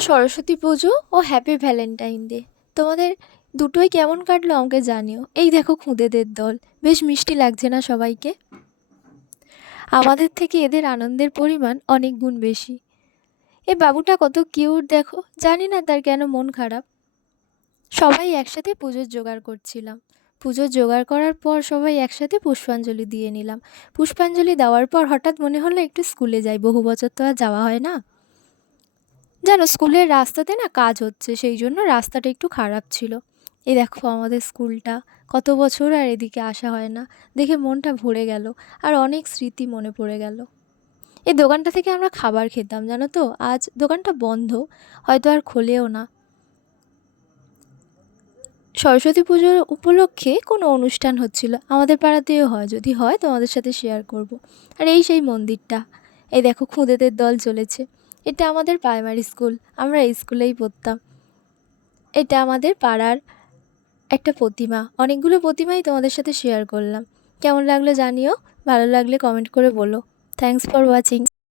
সরস্বতী পুজো ও happy Valentine day. তোমাদের দুটোই কেমন কাটলো আমাকে জানিও। এই দেখো খুদেদের দল, বেশ মিষ্টি লাগছে না সবাইকে? আমাদের থেকে এদের আনন্দের পরিমাণ অনেক গুণ বেশি। এ বাবুটা কত কিউট দেখো, জানি না তার কেন মন খারাপ। সবাই একসাথে পুজোর জোগাড় করছিলাম। পুজোর জোগাড় করার পর সবাই একসাথে পুষ্পাঞ্জলি দিয়ে নিলাম। পুষ্পাঞ্জলি দেওয়ার পর হঠাৎ মনে হলো একটু স্কুলে যাই, বহু বছর তো আর যাওয়া হয় না। জানো, স্কুলের রাস্তাতে না কাজ হচ্ছে, সেই জন্য রাস্তাটা একটু খারাপ ছিল। এই দেখো আমাদের স্কুলটা, কত বছর আর এদিকে আসা হয় না, দেখে মনটা ভরে গেল। আর অনেক স্মৃতি মনে পড়ে গেল। এই দোকানটা থেকে আমরা খাবার খেতাম, জানো তো, আজ দোকানটা বন্ধ, হয়তো আর খোলেও না। সরস্বতী পুজোর উপলক্ষে কোনো অনুষ্ঠান হচ্ছিল, আমাদের পাড়াতেও হয়, যদি হয় তোমাদের সাথে শেয়ার করব। আর এই সেই মন্দিরটা, এই দেখো খুদেদের দল চলেছে। এটা আমাদের প্রাইমারি স্কুল, আমরা এই স্কুলেই পড়তাম। এটা আমাদের পাড়ার একটা প্রতিমা, অনেকগুলো প্রতিমাই তোমাদের সাথে শেয়ার করলাম। কেমন লাগলো জানিও, ভালো লাগলে কমেন্ট করে বলো। Thanks for watching.